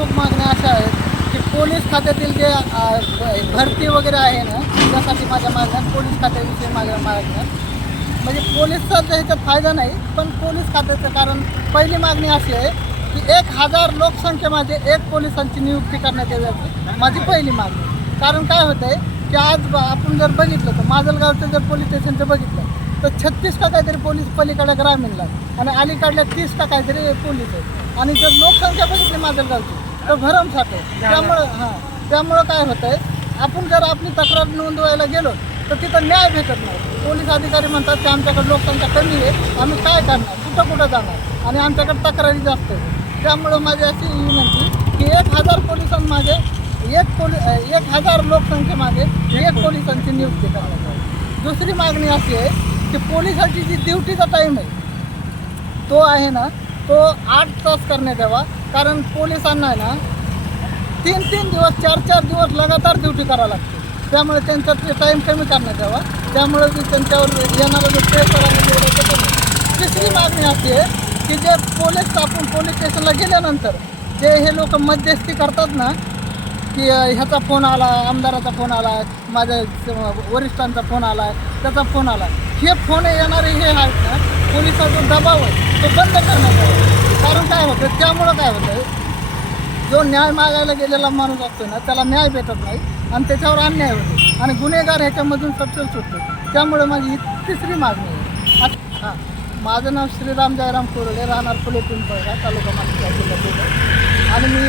प्रमुख मागण्या अशा आहेत की पोलीस खात्यातील जे भरती वगैरे आहे ना त्यासाठी माझ्या मागण्या पोलीस खात्याविषयी माझ्या मागण्या म्हणजे पोलीसचा तर फायदा नाही पण पोलीस खात्याचं कारण पहिली मागणी अशी आहे की एक हजार लोकसंख्येमध्ये एक पोलिसांची नियुक्ती करण्यात यावी माझी पहिली मागणी. कारण काय होतं आहे की आज आपण जर बघितलं तर माजलगावचं जर पोलीस स्टेशनचं बघितलं तर छत्तीस का काहीतरी पोलीस पलीकडे ग्रामीणला आणि अलीकडल्या तीस का काहीतरी पोलीस आहेत. आणि जर लोकसंख्या बघितली माजलगावची तर भरमसाठ आहे त्यामुळं हां त्यामुळं काय होतं आहे आपण जर आपली तक्रार नोंदवायला गेलो तर तिथं न्याय भेटत नाही. पोलीस अधिकारी म्हणतात की आमच्याकडे लोकसंख्या कमी आहे आम्ही काय करणार? कुठं कुठं जाणार? आणि आमच्याकडे तक्रारी जास्त आहे. त्यामुळं माझी अशी विनंती की एक हजार पोलिसांमागे एक पोली एक हजार लोकसंख्येमागे एक पोलिसांची नियुक्ती करण्यात दुसरी मागणी अशी आहे की पोलिसांची जी ड्युटीचा टाईम आहे तो आहे ना तो आठ तास करण्यात यावा कारण पोलिसांना आहे ना तीन तीन दिवस चार चार दिवस लगातार ड्युटी करावं लागते. त्यामुळे त्यांचा ते टाईम कमी करण्यात यावा त्यामुळे जे त्यांच्यावर येणारा जो प्रेशर आहे म्हणजे तिसरी मागणी अशी आहे की जे पोलीस आपण पोलीस स्टेशनला गेल्यानंतर जे हे लोक मध्यस्थी करतात ना की ह्याचा फोन आला आमदाराचा फोन आला माझ्या वरिष्ठांचा फोन आला त्याचा फोन आला. हे फोन येणारे हे आहेत ना पोलिसाचा दबाव आहे. तो बंद करण्यात आला. कारण काय होतं? त्यामुळं काय होतं? जो न्याय मागायला गेलेला माणूस असतो ना त्याला न्याय भेटत नाही आणि त्याच्यावर अन्याय होतो. आणि गुन्हेगार ह्याच्यामधून सक्षम सुटतो. त्यामुळे माझी ही तिसरी मागणी आहे. हां माझं नाव श्रीराम जयराम कोरडे राहणार फुले पिंपळगा तालुका मागच्या जिल्ह्यात आणि मी